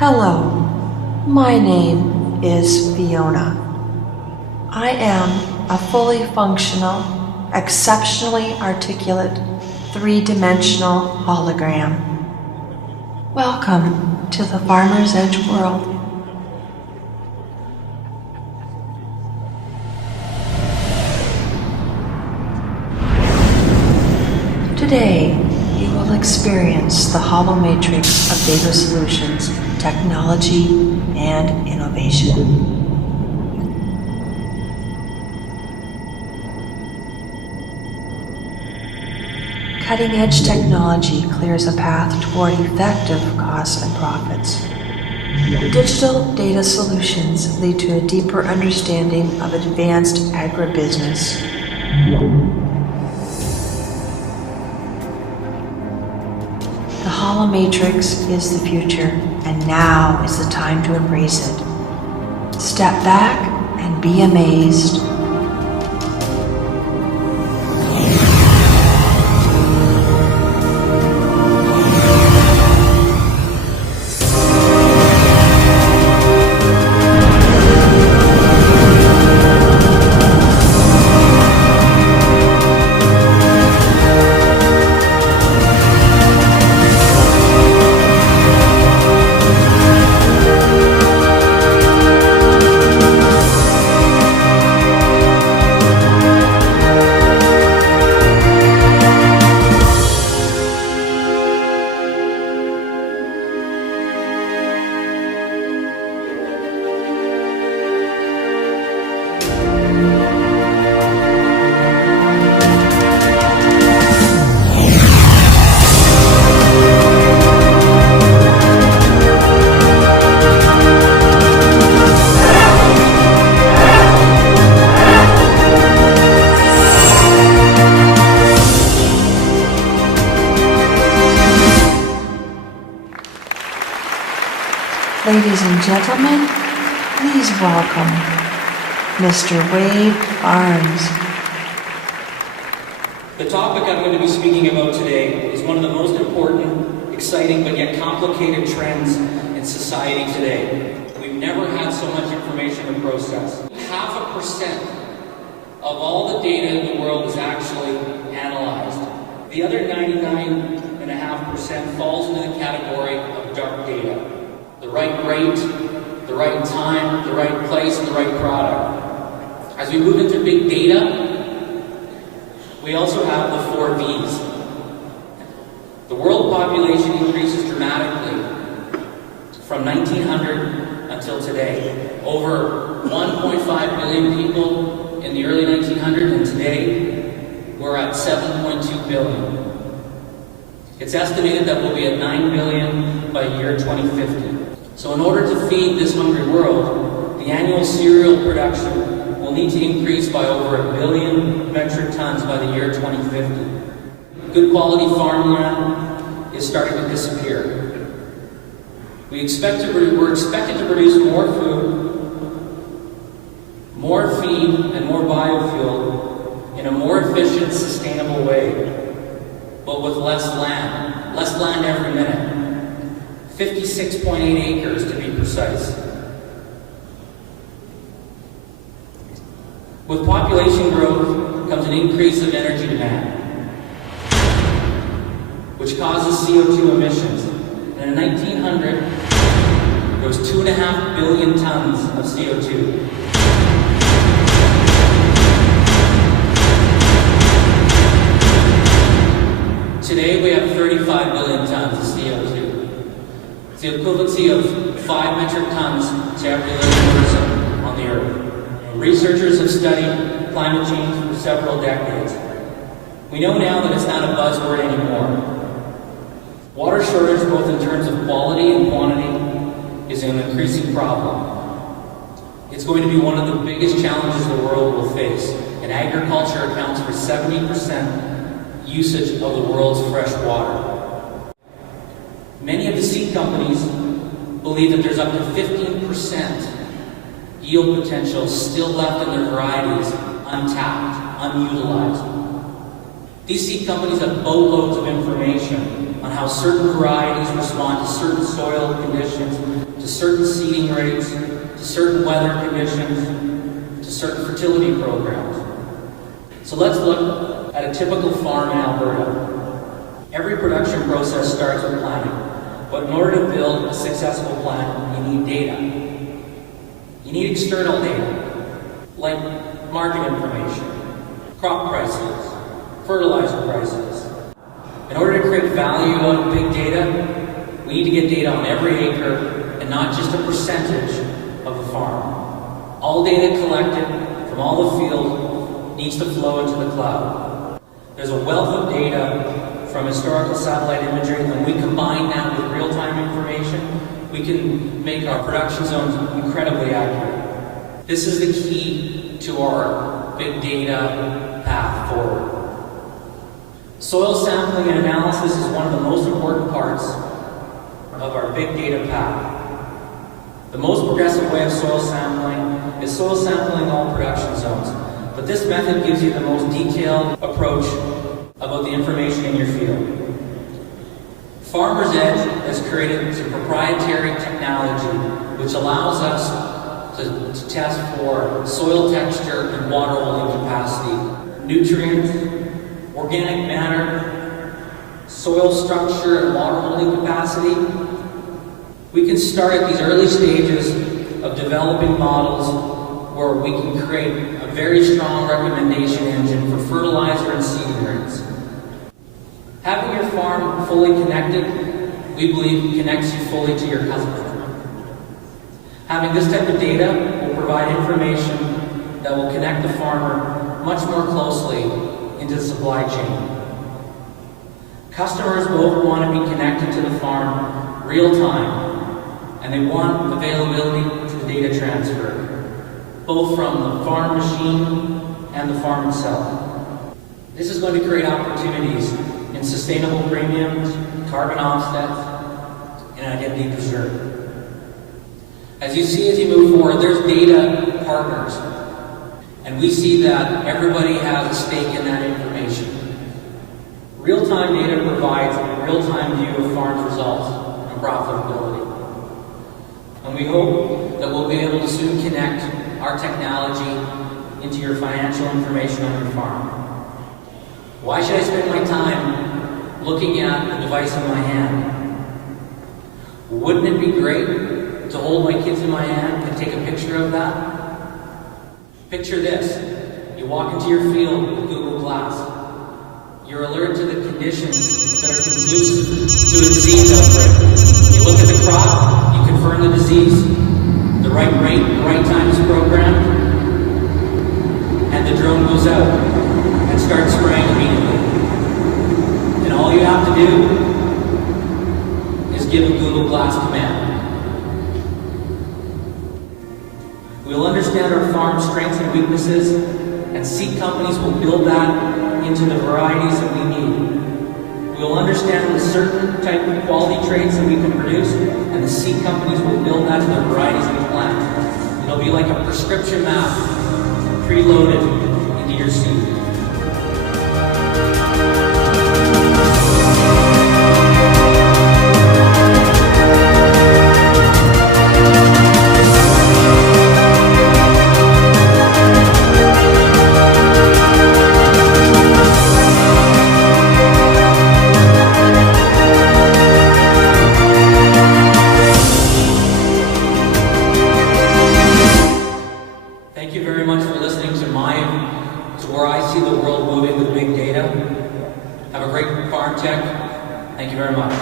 Hello, my name is Fiona. I am a fully functional, exceptionally articulate, three-dimensional hologram. Welcome to the Farmer's Edge world. Today, you will experience the hollow matrix of data solutions, technology, and innovation. Cutting-edge technology clears a path toward effective costs and profits. Digital data solutions lead to a deeper understanding of advanced agribusiness. The hollow matrix is the future, and now is the time to embrace it. Step back and be amazed. Ladies and gentlemen, please welcome Mr. Wade Barnes. The topic I'm going to be speaking about today is one of the most important, exciting, but yet complicated trends in society today. We've never had so much information to process. 0.5% of all the data in the world is actually analyzed. The other 99.5% falls into the category of dark data. The right rate, the right time, the right place, and the right product. As we move into big data, we also have the 4 V's. The world population increases dramatically from 1900 until today. Over 1.5 billion people in the early 1900s, and today we're at 7.2 billion. It's estimated that we'll be at 9 billion by year 2050. So in order to feed this hungry world, the annual cereal production will need to increase by over 1 billion metric tons by the year 2050. Good quality farmland is starting to disappear. We're expected to produce more food, more feed, and more biofuel in a more efficient, sustainable way, but with less land every minute. 56.8 acres to be precise. With population growth comes an increase of energy demand, which causes CO2 emissions. And in 1900, there was 2.5 billion tons of CO2. Today we have 35 billion tons of CO2. It's the equivalency of 5 metric tons to every living person on the Earth. Researchers have studied climate change for several decades. We know now that it's not a buzzword anymore. Water shortage, both in terms of quality and quantity, is an increasing problem. It's going to be one of the biggest challenges the world will face, and agriculture accounts for 70% usage of the world's fresh water. Many of the seed companies believe that there's up to 15% yield potential still left in their varieties untapped, unutilized. These seed companies have boatloads of information on how certain varieties respond to certain soil conditions to certain seeding rates, to certain weather conditions, to certain fertility programs. So let's look at a typical farm in Alberta. Every production process starts with planning, but in order to build a successful plan, you need data. You need external data, like market information, crop prices, fertilizer prices. In order to create value out of big data, we need to get data on every acre and not just a percentage of the farm. All data collected from all the field needs to flow into the cloud. There's a wealth of data from historical satellite imagery, and when we combine that with real-time information, we can make our production zones incredibly accurate. This is the key to our big data path forward. Soil sampling and analysis is one of the most important parts of our big data path. The most progressive way of soil sampling is soil sampling all production zones, but this method gives you the most detailed approach about the information in your field. Farmer's Edge has created some proprietary technology which allows us to test for soil texture and water holding capacity, nutrients, organic matter, soil structure and water holding capacity. We can start at these early stages of developing models where we can create a very strong recommendation engine for fertilizer and seeding rates. Having your farm fully connected, we believe, connects you fully to your customer. Having this type of data will provide information that will connect the farmer much more closely into the supply chain. Customers both want to be connected to the farm real time, and they want availability to the data transfer, both from the farm machine and the farm itself. This is going to create opportunities in sustainable premiums, carbon offsets, and identity preserve. As you see as you move forward, there's data partners, and we see that everybody has a stake in that information. Real-time data provides a real-time view of farm results and profitability. And we hope that we'll be able to soon connect our technology into your financial information on your farm. Why should I spend my time looking at the device in my hand? Wouldn't it be great to hold my kids in my hand and take a picture of that? Picture this. You walk into your field with Google Glass. You're alerted to the conditions that are conducive to a disease outbreak. You look at the crop, you confirm the disease, the right rate, the right time is programmed, and the drone goes out and starts spraying immediately. And all you have to do is give a Google Glass command. We'll understand our farm strengths and weaknesses, and seed companies will build that into the varieties that we need. We will understand the certain type of quality traits that we can produce, and the seed companies will build that to the varieties we plant. It'll be like a prescription map preloaded into your seed. Thank you very much for listening to where I see the world moving with big data. Have a great farm tech. Thank you very much.